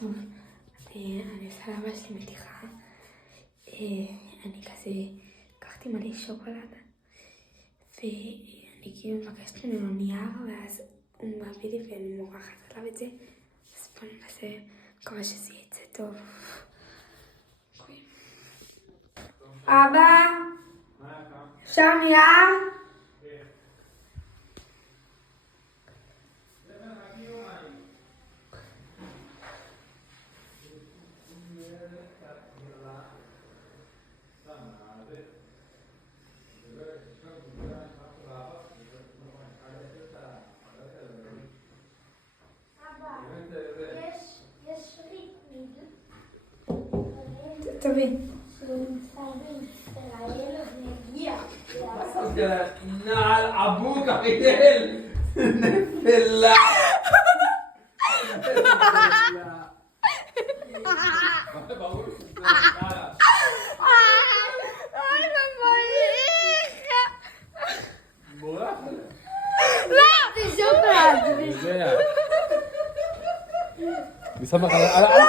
טוב, אני עושה לאבא שלי מתיחה. אני כזה לקחתי מלא שוקולד, ואני כאילו מבקשת ממנו נייר, ואז הוא מביא לי ואני מורחת עליו את זה. אז בוא ננסה, מקווה שזה יצא טוב. אבא, אפשר נייר? תביא. נעל אבוק אריאל נפלה. זה שוקולד. אני שם לך על